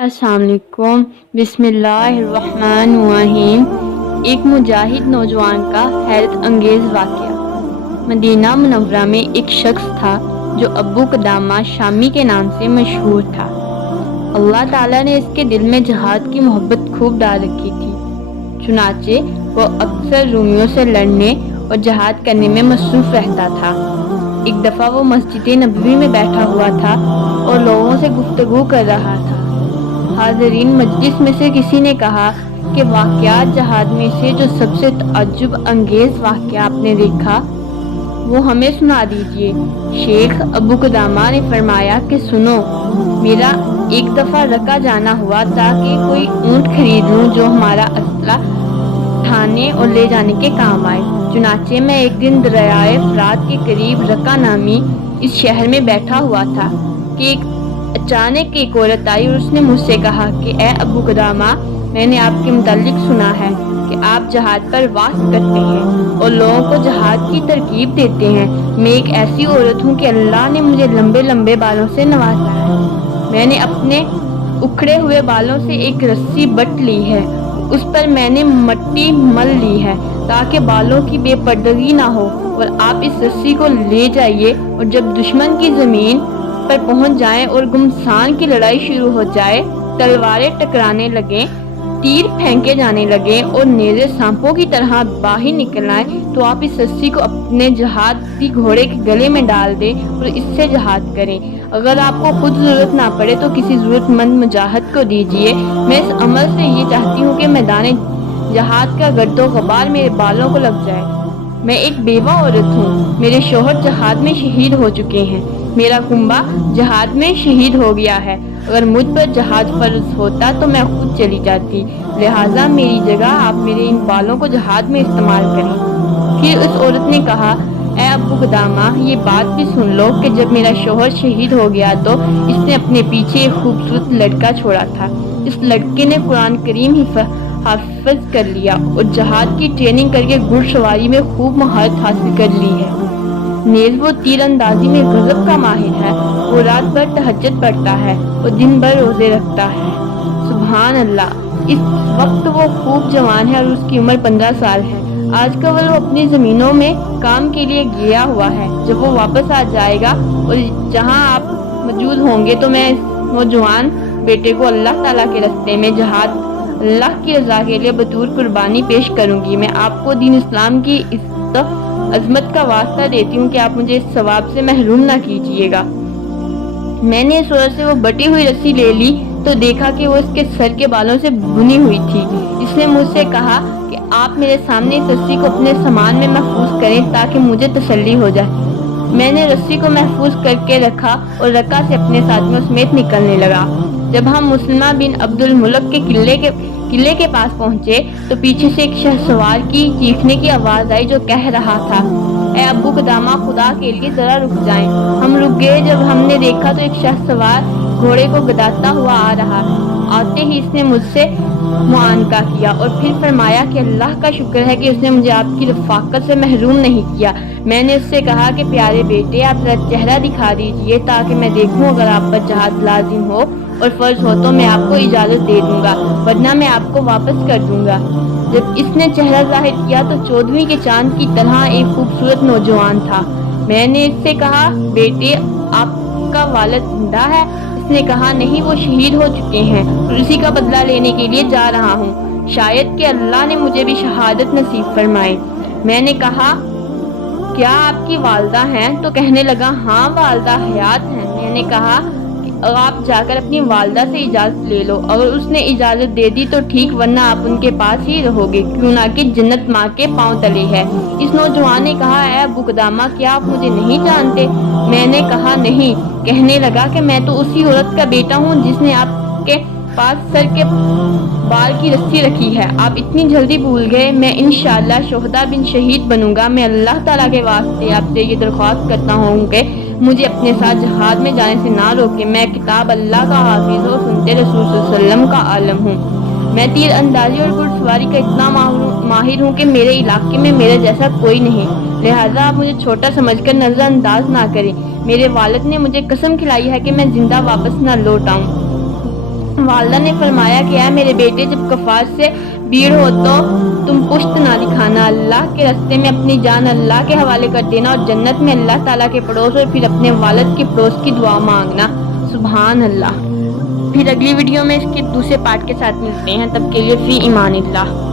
अस्सलाम वालेकुम। बिस्मिल्लाहिर्रहमानिर्रहीम। एक मुजाहिद नौजवान का हैरत अंगेज़ वाक़या। मदीना मुनव्वरा में एक शख्स था जो अब्बू कदामा शामी के नाम से मशहूर था। अल्लाह ताला ने इसके दिल में जहाद की मोहब्बत खूब डाल रखी थी। चुनाचे वो अक्सर रूमियों से लड़ने और जहाद करने में मसरूफ़ रहता था। एक दफ़ा वो मस्जिद नबवी में बैठा हुआ था और लोगों से गुफ्तगू कर रहा था। हाज़रीन मजलिस में से किसी ने कहा कि वाक़यात जहाद में से जो सबसे तअज्जुब अंगेज़ वाक़या आपने देखा वो हमें सुना दीजिए। शेख अब्बू कदामा ने फरमाया कि सुनो, मेरा एक दफ़ा रका जाना हुआ ताकि कोई ऊँट खरीद लूँ जो हमारा असला उठाने और ले जाने के काम आए। चुनाचे मैं एक दिन दरियाए फ़रात के करीब रका नामी इस शहर में बैठा हुआ था कि अचानक एक औरत आई और उसने मुझसे कहा कि ए अब्बू कदामा, मैंने आपके मुतालिक सुना है कि आप जहाद पर वास करते हैं और लोगों को जहाद की तरकीब देते हैं। मैं एक ऐसी औरत हूँ कि अल्लाह ने मुझे लंबे लंबे बालों से नवाजा है। मैंने अपने उखड़े हुए बालों से एक रस्सी बट ली है, उस पर मैंने मट्टी मल ली है ताकि बालों की बेपर्दगी ना हो, और आप इस रस्सी को ले जाइए और जब दुश्मन की ज़मीन पर पहुंच जाएं और गुमसान की लड़ाई शुरू हो जाए, तलवारें टकराने लगें, तीर फेंके जाने लगे और नेज़े सांपों की तरह बाहर निकल आए, तो आप इस रस्सी को अपने जहादी घोड़े के गले में डाल दें और इससे जहाद करें। अगर आपको खुद ज़रूरत ना पड़े तो किसी ज़रूरतमंद मुजाहिद को दीजिए। मैं इस अमल से ये चाहती हूँ कि मैदान जहाद का गर्दो गबार मेरे बालों को लग जाए। मैं एक बेवा औरत हूँ, मेरे शोहर जहाद में शहीद हो चुके हैं, मेरा कुंबा जहाद में शहीद हो गया है। अगर मुझ पर जहाद फर्ज होता तो मैं खुद चली जाती, लिहाजा मेरी जगह आप मेरे इन बालों को जहाद में इस्तेमाल करें। फिर उस औरत ने कहा, ए अब्बू कदामा, ये बात भी सुन लो कि जब मेरा शोहर शहीद हो गया तो इसने अपने पीछे एक खूबसूरत लड़का छोड़ा था। इस लड़के ने कुरान करीम हाफिज कर लिया और जहाद की ट्रेनिंग करके घुड़सवारी में खूब महारत हासिल कर ली है। नेज़ वो तीरंदाजी में गजब का माहिर है। वो रात भर तहज्जुद पढ़ता है और दिन भर रोजे रखता है। सुभान अल्लाह। इस वक्त वो खूब जवान है और उसकी उम्र 15 साल है। आजकल वो अपनी ज़मीनों में काम के लिए गया हुआ है। जब वो वापस आ जाएगा और जहां आप मौजूद होंगे तो मैं इस नौजवान बेटे को अल्लाह ताला के रास्ते में जहाद अल्लाह की रज़ा के लिए बतौर कुर्बानी पेश करूंगी। मैं आपको दीन इस्लाम की इज्जत अजमत का वास्ता देती हूँ कि आप मुझे इस सवाब से महरूम ना कीजिएगा। मैंने इस औरत से वो बटी हुई रस्सी ले ली तो देखा कि वो इसके सर के बालों से बुनी हुई थी। इसने मुझसे कहा कि आप मेरे सामने इस रस्सी को अपने सामान में महफूज करें ताकि मुझे तसल्ली हो जाए। मैंने रस्सी को महफूज करके रखा और रक्का से अपने साथियों समेत निकलने लगा। जब हम मुस्लिमा बिन अब्दुल मुल्क के किले के पास पहुंचे तो पीछे से एक शहसवार की चीखने की आवाज़ आई जो कह रहा था, ए अब्बू कदामा, खुदा के लिए ज़रा रुक जाएं। हम रुक गए। जब हमने देखा तो एक शहसवार घोड़े को गदाता हुआ आ रहा। आते ही इसने मुझसे मुआनका किया और फिर फरमाया कि अल्लाह का शुक्र है कि उसने मुझे आपकी रफ़ाकत से महरूम नहीं किया। मैंने उससे कहा कि प्यारे बेटे, आप जरा चेहरा दिखा दीजिए ताकि मैं देखूं, अगर आप पर जहाद लाजिम हो और फ़र्ज हो तो मैं आपको इजाज़त दे दूंगा, वरना मैं आपको वापस कर दूंगा। जब इसने चेहरा जाहिर किया तो 14वीं के चांद की तरह एक खूबसूरत नौजवान था। मैंने इससे कहा, बेटे, आपका वालिद जिंदा है? इसने कहा, नहीं, वो शहीद हो चुके हैं और उसी का बदला लेने के लिए जा रहा हूँ। शायद कि अल्लाह ने मुझे भी शहादत नसीब फरमाए। मैंने कहा, क्या आपकी वालदा हैं? तो कहने लगा, हाँ, वालदा हयात हैं। मैंने कहा कि आप जाकर अपनी वालदा से इजाज़त ले लो। अगर उसने इजाज़त दे दी तो ठीक, वरना आप उनके पास ही रहोगे, क्यों ना कि जन्नत माँ के पाँव तले है। इस नौजवान ने कहा, ए अब्बू कदामा, क्या आप मुझे नहीं जानते? मैंने कहा, नहीं। कहने लगा कि मैं तो उसी औरत का बेटा हूँ जिसने आपके पास सर के बाल की रस्सी रखी है। आप इतनी जल्दी भूल गए। मैं इंशाअल्लाह शोहदा बिन शहीद बनूंगा। मैं अल्लाह ताला के वास्ते आपसे ये दरख्वास्त करता हूँ कि मुझे अपने साथ जहाद में जाने से ना रोके। मैं किताब अल्लाह का हाफिज और सुनते रसूल सल्लल्लाहु अलैहि वसल्लम का आलम हूँ। मैं तीर अंदाजी और घुड़सवारी का इतना माहिर हूँ कि मेरे इलाके में मेरे जैसा कोई नहीं, लिहाजा आप मुझे छोटा समझकर नज़रअंदाज ना करें। मेरे वालिद ने मुझे कसम खिलाई है कि मैं जिंदा वापस ना लौट आऊँ। والدہ نے فرمایا کہ اے میرے بیٹے، جب کفار سے بھیڑ ہو تو تم پشت نہ دکھانا، اللہ کے راستے میں اپنی جان اللہ کے حوالے کر دینا اور جنت میں اللہ تعالیٰ کے پڑوس اور پھر اپنے والد کے پڑوس کی دعا مانگنا۔ سبحان اللہ۔ پھر اگلی ویڈیو میں اس کے دوسرے پارٹ کے ساتھ ملتے ہیں، تب کے لیے فی امان اللہ۔